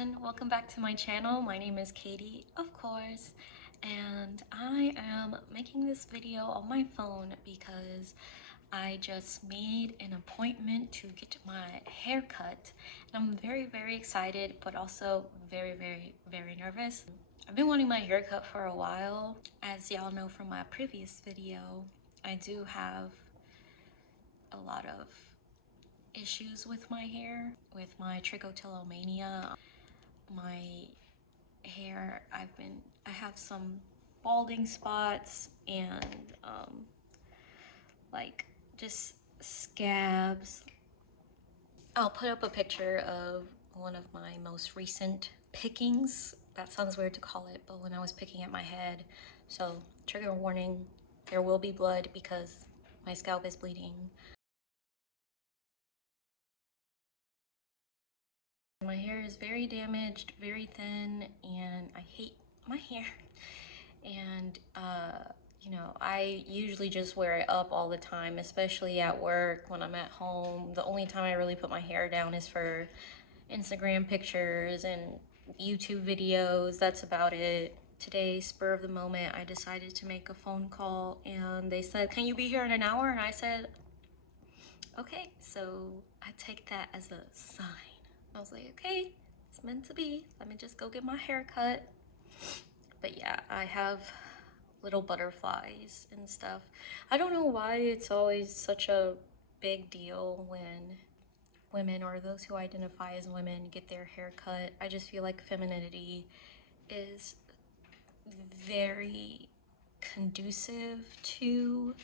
everyone, welcome back to my channel. My name is Katie, of course, and I am making this video on my phone because I just made an appointment to get my hair cut, and I'm very excited, but also very nervous. I've been wanting my hair cut for a while. As y'all know from my previous video, I do have a lot of issues with my hair, with my trichotillomania. My hair, I have some balding spots and like just scabs. I'll put up a picture of one of my most recent pickings. That sounds weird to call it, but when I was picking at my head. So trigger warning, there will be blood because my scalp is bleeding. My hair is very damaged, very thin, and I hate my hair. And you know, I usually just wear it up all the time, especially at work. When I'm at home, the only time I really put my hair down is for Instagram pictures and YouTube videos. That's about it. Today, spur of the moment, I decided to make a phone call, and they said, "Can you be here in an hour?" And I said, okay. So I take that as a sign. I was like, okay, it's meant to be. Let me just go get my hair cut. But yeah, I have little butterflies and stuff. I don't know why it's always such a big deal when women, or those who identify as women, get their hair cut. I just feel like femininity is very conducive to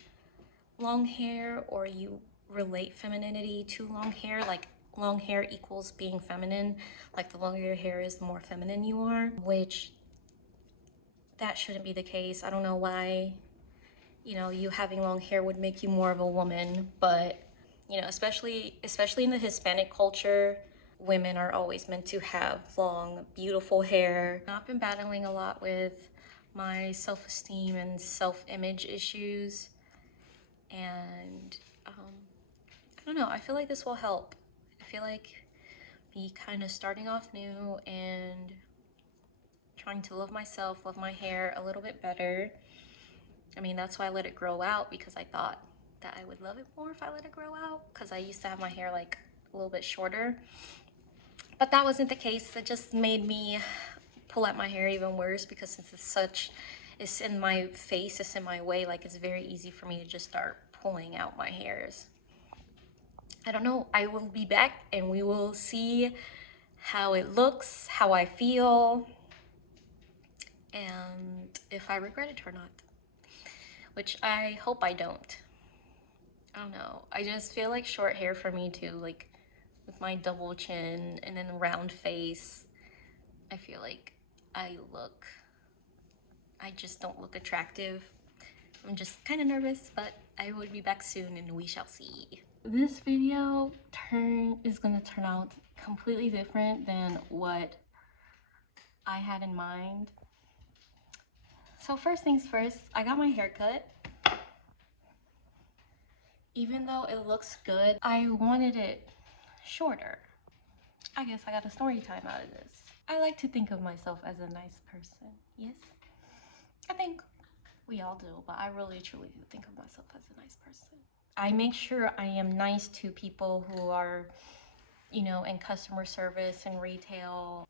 long hair, or you relate femininity to long hair, like long hair equals being feminine. Like the longer your hair is, the more feminine you are, which that shouldn't be the case. I don't know why, you know, you having long hair would make you more of a woman, but you know, especially in the Hispanic culture, women are always meant to have long, beautiful hair. I've been battling a lot with my self-esteem and self-image issues, and I don't know, I feel like this will help. I feel like me kind of starting off new and trying to love myself, love my hair a little bit better. I mean, that's why I let it grow out, because I thought that I would love it more if I let it grow out, because I used to have my hair like a little bit shorter. But that wasn't the case. It just made me pull at my hair even worse, because since it's in my face, it's in my way, like it's very easy for me to just start pulling out my hairs. I don't know. I will be back and we will see how it looks, how I feel, and if I regret it or not, which I hope I don't. I don't know. I just feel like short hair for me too, like with my double chin and then round face, I feel like I just don't look attractive. I'm just kind of nervous, but I will be back soon and we shall see. This video is gonna turn out completely different than what I had in mind. So first things first, I got my hair cut. Even though it looks good, I wanted it shorter. I guess I got a story time out of this. I like to think of myself as a nice person. Yes, I think we all do, but I really truly do think of myself as a nice person. I make sure I am nice to people who are, you know, in customer service and retail.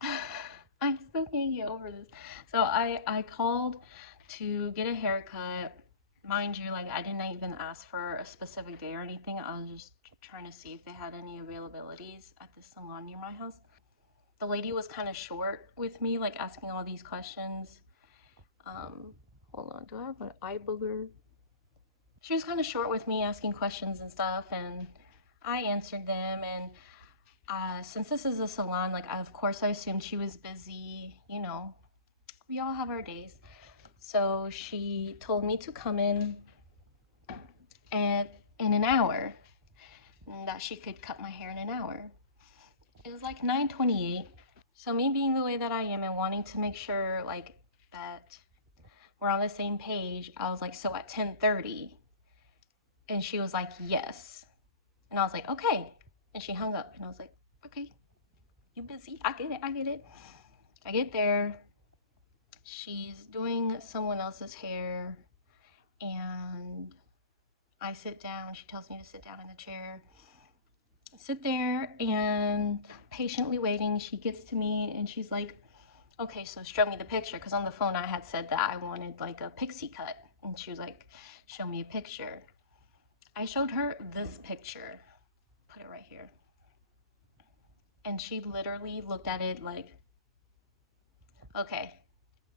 I still can't get over this. So I called to get a haircut. Mind you, like I didn't even ask for a specific day or anything. I was just trying to see if they had any availabilities at the salon near my house. The lady was kind of short with me, like asking all these questions. Hold on, do I have an eye booger? She was kind of short with me, asking questions and stuff, and I answered them. And since this is a salon, like of course I assumed she was busy. You know, we all have our days. So she told me to come in in an hour, and that she could cut my hair in an hour. It was like 9:28. So me being the way that I am and wanting to make sure like that we're on the same page, I was like, so at 10:30. And she was like, yes. And I was like, okay. And she hung up and I was like, okay. You busy? I get it. I get it. I get there. She's doing someone else's hair, and I sit down. She tells me to sit down in the chair. I sit there and patiently waiting. She gets to me and she's like, okay, so show me the picture. Because on the phone I had said that I wanted like a pixie cut. And she was like, show me a picture. I showed her this picture. Put it right here. And she literally looked at it like, okay,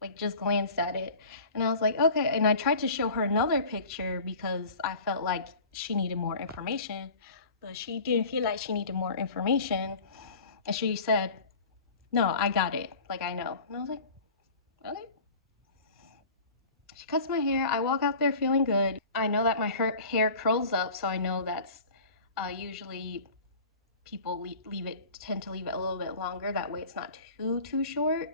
like just glanced at it. And I was like, okay. And I tried to show her another picture because I felt like she needed more information, but she didn't feel like she needed more information. And she said, no, I got it. Like, I know. And I was like, okay. She cuts my hair. I walk out there feeling good. I know that my hair curls up, so I know that's usually people tend to leave it a little bit longer. That way it's not too short,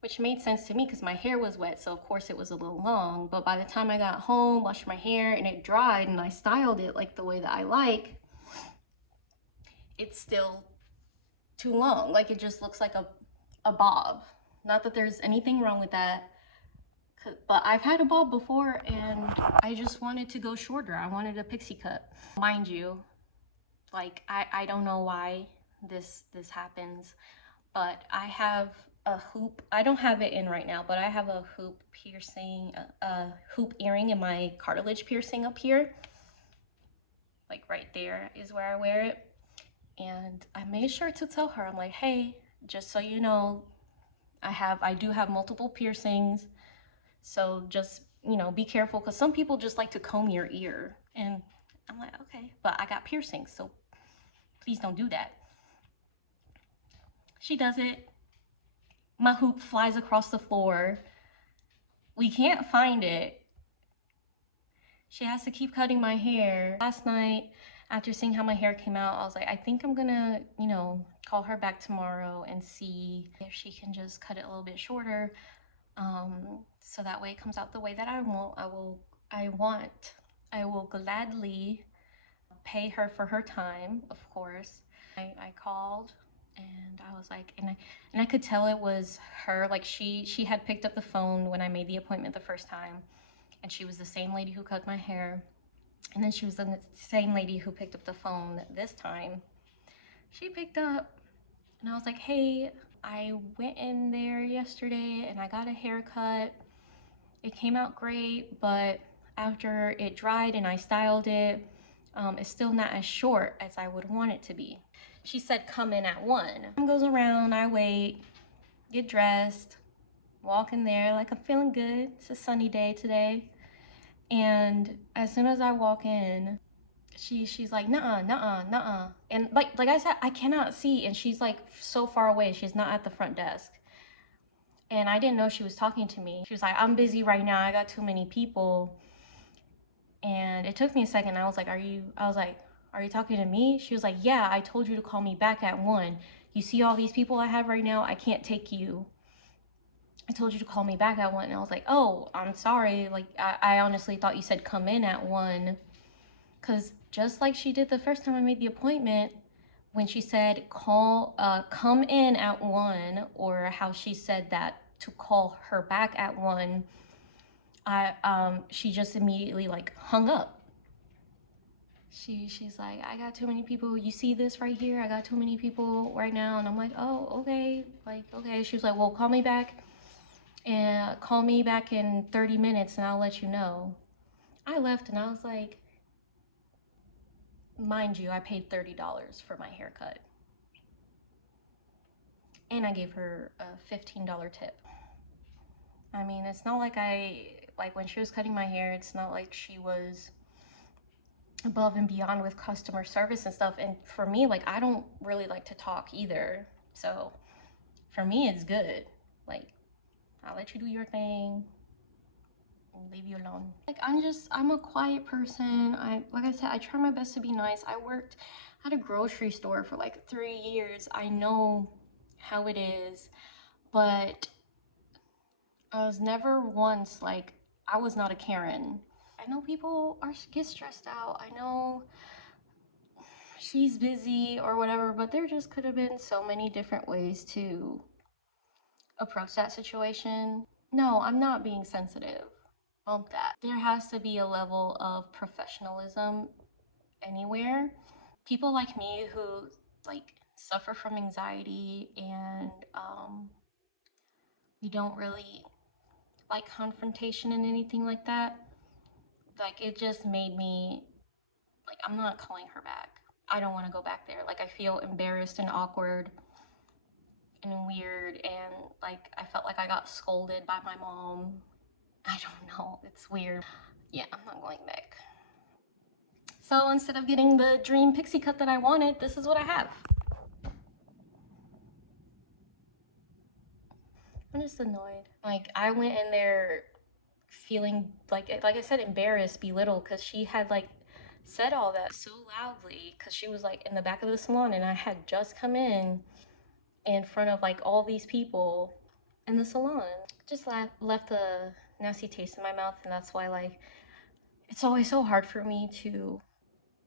which made sense to me because my hair was wet, so of course it was a little long. But by the time I got home, washed my hair, and it dried, and I styled it like the way that I like, it's still too long. Like, it just looks like a bob. Not that there's anything wrong with that, but I've had a bob before and I just wanted to go shorter. I wanted a pixie cut. Mind you, like, I don't know why this happens, but I have a hoop. I don't have it in right now, but I have a hoop piercing, a hoop earring in my cartilage piercing up here. Like right there is where I wear it. And I made sure to tell her, I'm like, hey, just so you know, I do have multiple piercings. So just, you know, be careful, because some people just like to comb your ear. And I'm like, okay, but I got piercings, so please don't do that. She does it. My hoop flies across the floor. We can't find it. She has to keep cutting my hair. Last night, after seeing how my hair came out, I was like, I think I'm gonna, you know, call her back tomorrow and see if she can just cut it a little bit shorter. So that way it comes out the way that I want. I will gladly pay her for her time, of course. I called and I was like, and I could tell it was her. Like, she had picked up the phone when I made the appointment the first time, and she was the same lady who cut my hair. And then she was the same lady who picked up the phone this time. She picked up and I was like, hey, I went in there yesterday and I got a haircut. It came out great, but after it dried and I styled it, it's still not as short as I would want it to be. She said, come in at 1. Time goes around, I wait, get dressed, walk in there like I'm feeling good. It's a sunny day today. And as soon as I walk in, she's like, nuh-uh. And like I said, I cannot see, and she's like so far away. She's not at the front desk. And I didn't know she was talking to me. She was like, I'm busy right now. I got too many people. And it took me a second. I was like, are you talking to me? She was like, yeah, I told you to call me back at 1. You see all these people I have right now? I can't take you. I told you to call me back at 1. And I was like, oh, I'm sorry. Like, I honestly thought you said come in at 1. Because just like she did the first time I made the appointment, when she said come in at 1, or how she said that to call her back at 1, she just immediately like hung up. She's like, I got too many people. You see this right here? I got too many people right now. And I'm like, oh, okay. Like, okay. She was like, well, call me back in 30 minutes and I'll let you know. I left and I was like, mind you, I paid $30 for my haircut. And I gave her a $15 tip. I mean, it's not like when she was cutting my hair, it's not like she was above and beyond with customer service and stuff. And for me, like, I don't really like to talk either. So for me, it's good. Like, I'll let you do your thing and leave you alone. Like, I'm a quiet person. Like I said, I try my best to be nice. I worked at a grocery store for like 3 years. I know how it is, but I was never once like, I was not a Karen. I know people get stressed out. I know she's busy or whatever, but there just could have been so many different ways to approach that situation. No, I'm not being sensitive. Bump that. There has to be a level of professionalism anywhere. People like me who like suffer from anxiety and we don't really like confrontation and anything like that. Like it just made me like I'm not calling her back. I don't want to go back there. Like I feel embarrassed and awkward and weird and like I felt like I got scolded by my mom. I don't know. It's weird. Yeah, I'm not going back. So instead of getting the dream pixie cut that I wanted, this is what I have. I'm just annoyed. Like I went in there feeling like I said, embarrassed, belittled, because she had like said all that so loudly because she was like in the back of the salon and I had just come in front of like all these people in the salon. Just left a nasty taste in my mouth, and that's why like it's always so hard for me to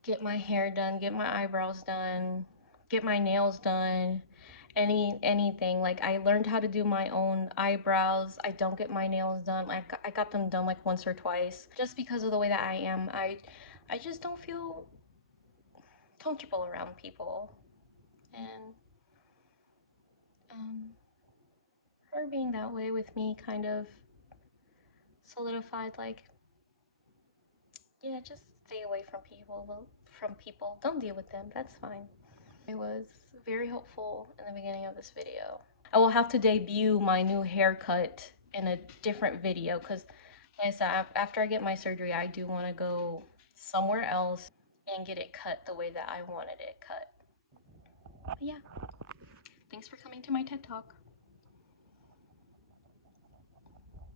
get my hair done, get my eyebrows done, get my nails done, anything. Like I learned how to do my own eyebrows. I don't get my nails done. I got them done like once or twice just because of the way that I am. I just don't feel comfortable around people. And her being that way with me kind of solidified like, yeah, just stay away from people. Well, from people, don't deal with them. That's fine. It was very helpful in the beginning of this video. I will have to debut my new haircut in a different video because, like I said, after I get my surgery, I do want to go somewhere else and get it cut the way that I wanted it cut. But yeah, thanks for coming to my TED Talk.